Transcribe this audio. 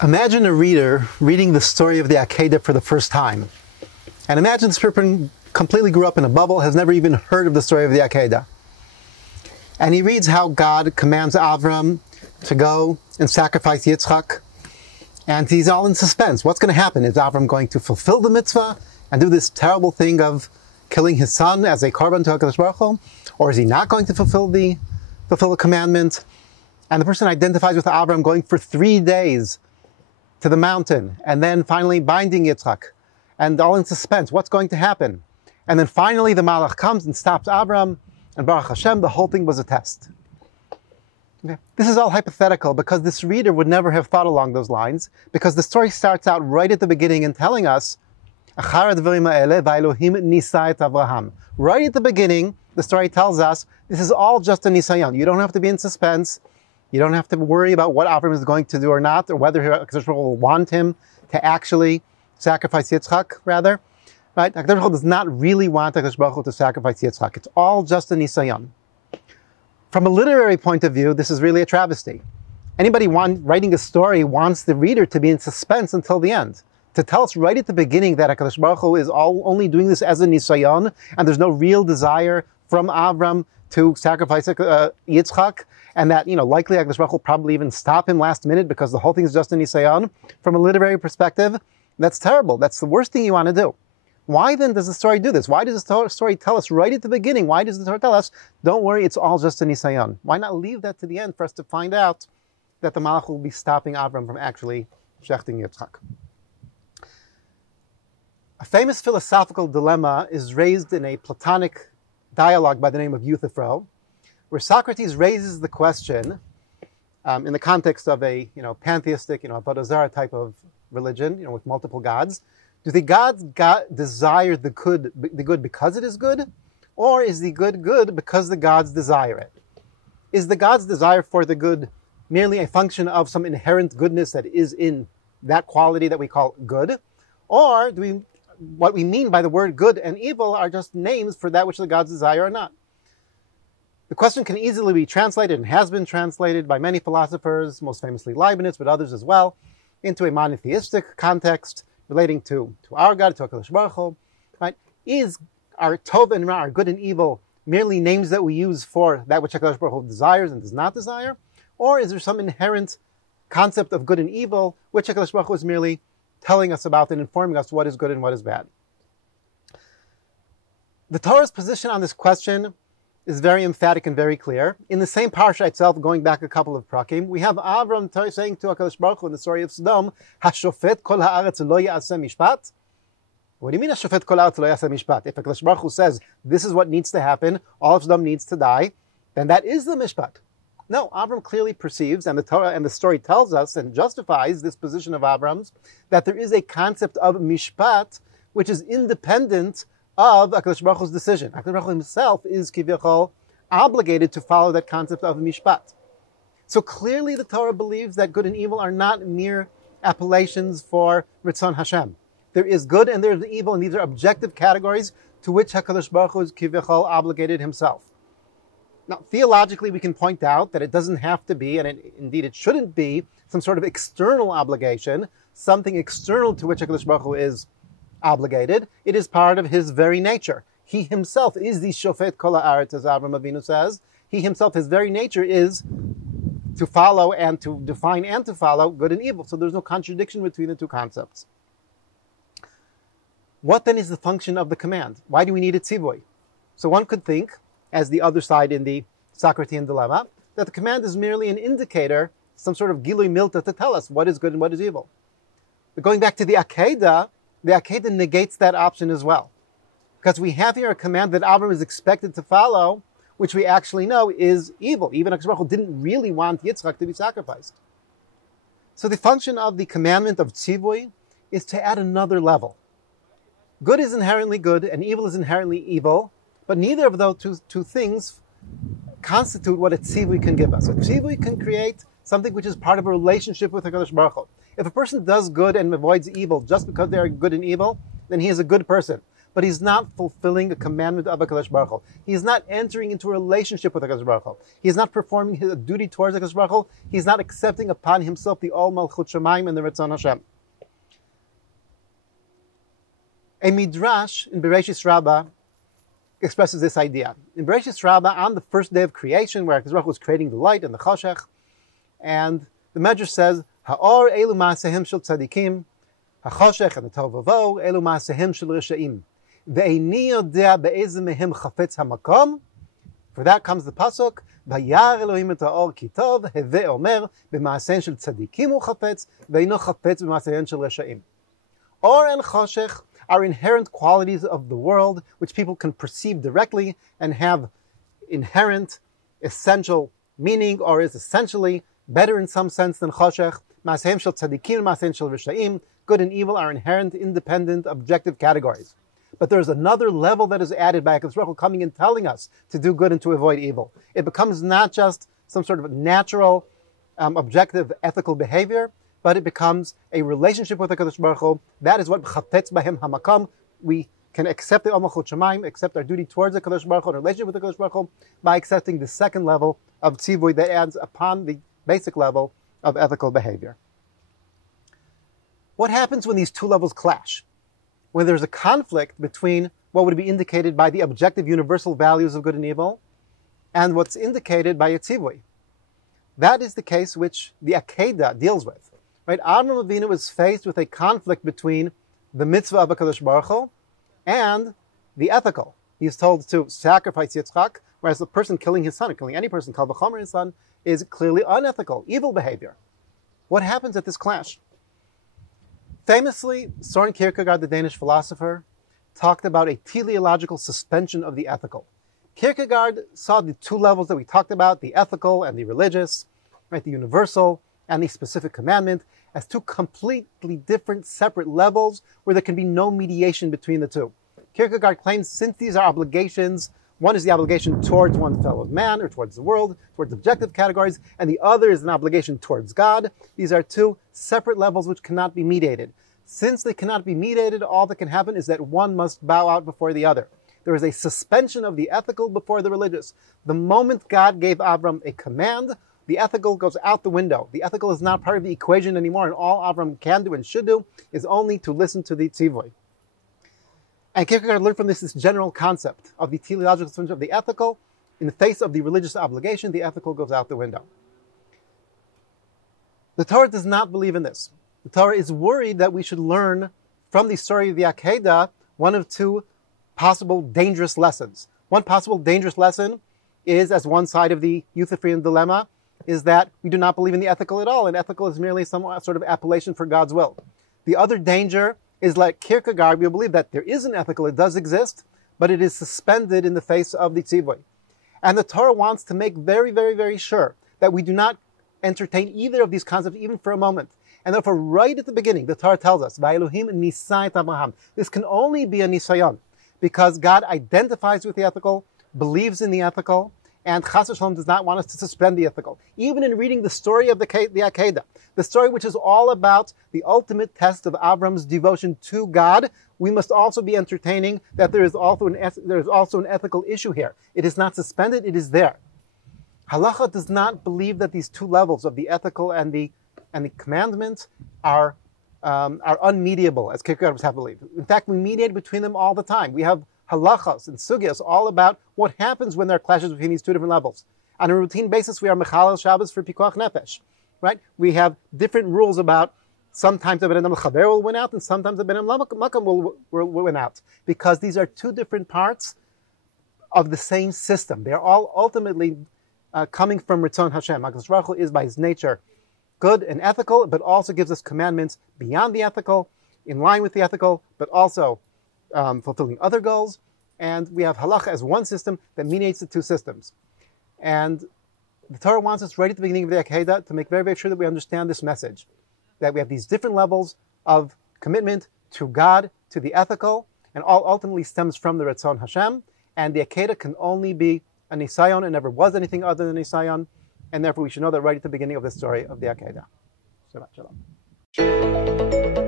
Imagine a reader reading the story of the Akeida for the first time. And imagine this person completely grew up in a bubble, has never even heard of the story of the Akeida. And he reads how God commands Avram to go and sacrifice Yitzchak. And he's all in suspense. What's going to happen? Is Avram going to fulfill the mitzvah and do this terrible thing of killing his son as a korban to HaKadosh Baruch Hu? Or is he not going to fulfill the commandment? And the person identifies with Avram going for 3 days to the mountain, and then finally binding Yitzchak, and all in suspense. What's going to happen? And then finally the Malach comes and stops Avram, and Baruch Hashem, the whole thing was a test. Okay. This is all hypothetical because this reader would never have thought along those lines, because the story starts out right at the beginning and telling us, right at the beginning, the story tells us, this is all just a nisayon. You don't have to be in suspense. You don't have to worry about what Avram is going to do or not, or whether HaKadosh Baruch Hu will want him to actually sacrifice Yitzchak, rather. Right? HaKadosh Baruch Hu does not really want HaKadosh Baruch Hu to sacrifice Yitzchak. It's all just a nisayon. From a literary point of view, this is really a travesty. Anybody writing a story wants the reader to be in suspense until the end. To tell us right at the beginning that HaKadosh Baruch Hu is only doing this as a nisayon, and there's no real desire from Avram to sacrifice Yitzchak, and that, likely HaKadosh Baruch Hu will probably even stop him last minute because the whole thing is just a nisayon. From a literary perspective, that's terrible. That's the worst thing you want to do. Why then does the story do this? Why does the story tell us right at the beginning? Why does the story tell us, don't worry, it's all just a nisayon? Why not leave that to the end for us to find out that the Malach will be stopping Avram from actually shechting Yitzchak? A famous philosophical dilemma is raised in a Platonic dialogue by the name of Euthyphro, where Socrates raises the question, in the context of a pantheistic, Avodah Zarah type of religion, with multiple gods. Do the gods desire the good because it is good, or is the good because the gods desire it? Is the gods' desire for the good merely a function of some inherent goodness that is in that quality that we call good, or what we mean by the word good and evil are just names for that which the gods desire or not? The question can easily be translated, and has been translated by many philosophers, most famously Leibniz, but others as well, into a monotheistic context relating to our God, to HaKadosh Baruch Hu. Right? Is our tov and ra, our good and evil, merely names that we use for that which HaKadosh Baruch Hu desires and does not desire? Or is there some inherent concept of good and evil which HaKadosh Baruch Hu is merely telling us about and informing us what is good and what is bad? The Torah's position on this question is very emphatic and very clear. In the same parsha itself, going back a couple of prakim, we have Avram saying to HaKadosh Baruch Hu in the story of Sodom, "Hashofet kol haaretz lo ya'aseh mishpat." What do you mean, Hashofet kol haaretz lo ya'aseh mishpat? If HaKadosh Baruch Hu says, this is what needs to happen, all of Sodom needs to die, then that is the mishpat. No, Avram clearly perceives, and the Torah and the story tells us and justifies this position of Avram's, that there is a concept of mishpat which is independent of HaKadosh Baruch Hu's decision. HaKadosh Baruch Hu himself is kivyachol obligated to follow that concept of mishpat. So clearly the Torah believes that good and evil are not mere appellations for Ritzon Hashem. There is good and there is evil, and these are objective categories to which HaKadosh Baruch Hu is kivyachol obligated himself. Now, theologically, we can point out that it doesn't have to be, and indeed it shouldn't be, some sort of external obligation, something external to which HaKadosh Baruch Hu is obligated. It is part of his very nature. He himself is the shofet kol haaretz, as Avram Avinu says. He himself, his very nature is to follow and to define and to follow good and evil. So there's no contradiction between the two concepts. What then is the function of the command? Why do we need a tzivoy? So one could think, as the other side in the Socratean dilemma, that the command is merely an indicator, some sort of gilui milta to tell us what is good and what is evil. But going back to the Akeida negates that option as well. Because we have here a command that Avram is expected to follow, which we actually know is evil. Even HaKadosh Baruch Hu didn't really want Yitzchak to be sacrificed. So the function of the commandment of tzivui is to add another level. Good is inherently good and evil is inherently evil, but neither of those two things constitute what a tzivui can give us. A tzivui can create something which is part of a relationship with HaKadosh Baruch Hu. If a person does good and avoids evil just because they are good and evil, then he is a good person. but he's not fulfilling a commandment of HaKadosh Baruch Hu. He is not entering into a relationship with HaKadosh Baruch Hu. He is not performing his duty towards HaKadosh Baruch Hu. He is not accepting upon himself the Ol Malchut Shamayim and the Ratzon Hashem. A midrash in Bereshis Rabbah expresses this idea. In Bereshis Rabbah, on the first day of creation, where HaKadosh Baruch Hu was creating the light and the choshech, and the Medrash says, Ha'or elu ma'asehim shel tzadikim, ha'choshech and the tohu vavohu, elu ma'asehim shel rishaim. Ve'eini yodea be'ezeh mehem chafetz hamakom. For that comes the pasuk, Vayera Elohim et ha'or ki tov, heve omer, b'ma'asein shel tzadikim hu chafetz, ve'eino chafetz b'ma'asein shel rishaim. Or and choshech are inherent qualities of the world which people can perceive directly and have inherent, essential meaning, or is essentially better in some sense than choshech. Ma'aseim shel tzadikim, ma'aseim shel rishaim. Good and evil are inherent, independent, objective categories. But there's another level that is added by HaKadosh Baruch Hu coming and telling us to do good and to avoid evil. It becomes not just some sort of natural, objective, ethical behavior, but it becomes a relationship with HaKadosh Baruch Hu. That is what chafetz bahem hamakam. We can accept the Ol Malchut Shamayim, accept our duty towards HaKadosh Baruch Hu, and relationship with HaKadosh Baruch Hu, by accepting the second level of tzivui that adds upon the basic level of ethical behavior. What happens when these two levels clash? When there's a conflict between what would be indicated by the objective universal values of good and evil and what's indicated by a tzivui. That is the case which the Akeida deals with. Right? Avram Avinu was faced with a conflict between the mitzvah of HaKadosh Baruch Hu and the ethical. He is told to sacrifice Yitzchak, whereas the person killing his son, or killing any person, kal v'chomer his son, is clearly unethical, evil behavior. What happens at this clash? Famously, Soren Kierkegaard, the Danish philosopher, talked about a teleological suspension of the ethical. Kierkegaard saw the two levels that we talked about, the ethical and the religious, right, the universal and the specific commandment, as two completely different, separate levels where there can be no mediation between the two. Kierkegaard claims since these are obligations, one is the obligation towards one's fellow man or towards the world, towards objective categories, and the other is an obligation towards God. These are two separate levels which cannot be mediated. Since they cannot be mediated, all that can happen is that one must bow out before the other. There is a suspension of the ethical before the religious. The moment God gave Avram a command, the ethical goes out the window. The ethical is not part of the equation anymore, and all Avram can do and should do is only to listen to the tzivui. And Kierkegaard learned from this general concept of the teleological suspension of the ethical. In the face of the religious obligation, the ethical goes out the window. The Torah does not believe in this. The Torah is worried that we should learn from the story of the Akeida one of two possible dangerous lessons. One possible dangerous lesson is, as one side of the Euthyphrian dilemma, is that we do not believe in the ethical at all, and ethical is merely some sort of appellation for God's will. The other danger is, like Kierkegaard, we believe that there is an ethical, it does exist, but it is suspended in the face of the tzivui. And the Torah wants to make very, very, very sure that we do not entertain either of these concepts even for a moment. And therefore, right at the beginning, the Torah tells us, Va'elohim nisa et Abraham. This can only be a nisayon, because God identifies with the ethical, believes in the ethical, and Chas v'Shalom does not want us to suspend the ethical. Even in reading the story of the Akeida, the story which is all about the ultimate test of Avram's devotion to God, we must also be entertaining that there is also an ethical issue here. It is not suspended, it is there. Halacha does not believe that these two levels of the ethical and the commandment are unmediable, as Kierkegaard have believed. In fact, we mediate between them all the time. We have halachas and sugyas all about what happens when there are clashes between these two different levels. On a routine basis, we are mechalel Shabbos for pikuach nefesh, right? We have different rules about sometimes the ben adam chaver will win out and sometimes the ben adam makam will win out, because these are two different parts of the same system. They are all ultimately coming from Ratzon Hashem. HaKadosh Baruch Hu is by his nature good and ethical, but also gives us commandments beyond the ethical, in line with the ethical, but also fulfilling other goals. And we have halacha as one system that mediates the two systems. And the Torah wants us right at the beginning of the Akeida to make very, very sure that we understand this message, that we have these different levels of commitment to God, to the ethical, and all ultimately stems from the Ratzon Hashem. And the Akeida can only be a nisayon and never was anything other than a nisayon. And therefore we should know that right at the beginning of the story of the Akeida. Shabbat Shalom.